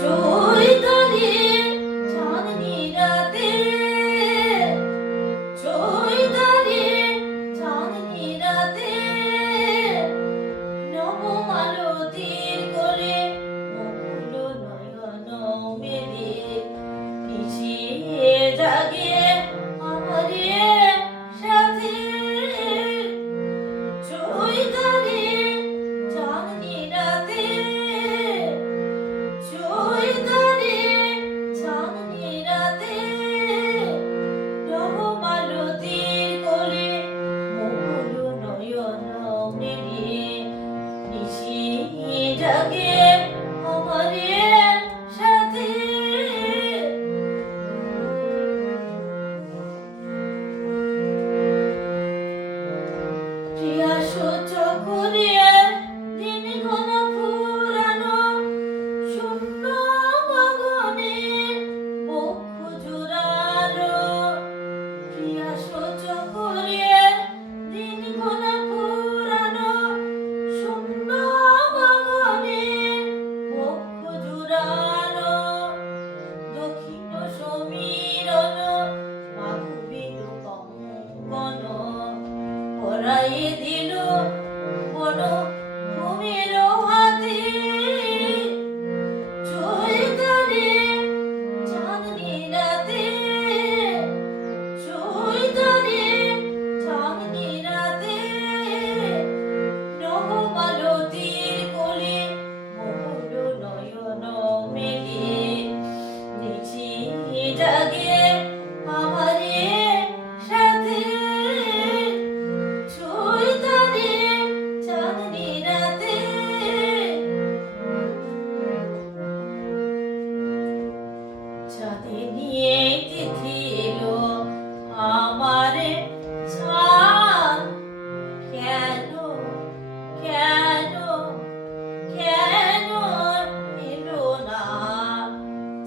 চৈতালি চাঁদনি রাতে, চৈতালি চাঁদনি রাতে, নবমালতীর কোলে মুকুল নয়ন মেলে, পিছিয়ে জাগে আমারে সাথে। চৈতালি চাঁদনি রাতে, চৈতালি চাঁদনি রাতে, নবমালতীর কোলে মুকুল নয়ন মেলে, পিছিয়ে জাগে আমারে সাথে। প্রিয়া সূচকুরে দিন ঘন ফুরানো, শূন্য গগনে বক্ষ জোড়ালো। প্রিয়া সূচকুরে দিন ঘন ফুরানো, শূন্য গগনে বক্ষ জোড়ালো। দক্ষিণ সমীরণ মাধবীর কঙ্কণ, পরায়ে দিল বন ভূমির হাতে। চৈতালি চাঁদনি রাতে, চৈতালি চাঁদনি রাতে, নবমালতীর কোলে মুকুল নয়ন মেলে, নিশি জাগে আমারে সাথে। চৈতালি চাঁদনি রাতে, চাঁদনি তিথি এলো আমারে চাঁদ, কেন কেন কেন এলো না।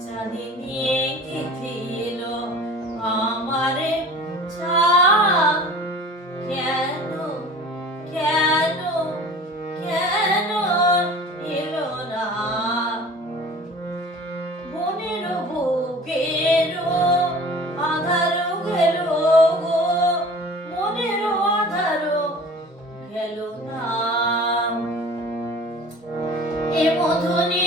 চাঁদনি তিথি এলো আমারে চাঁদ, কেন কেন কেন এলো না। মনের বুকের আধার গেল গো, মনের আধার গেল না। এ মধুনি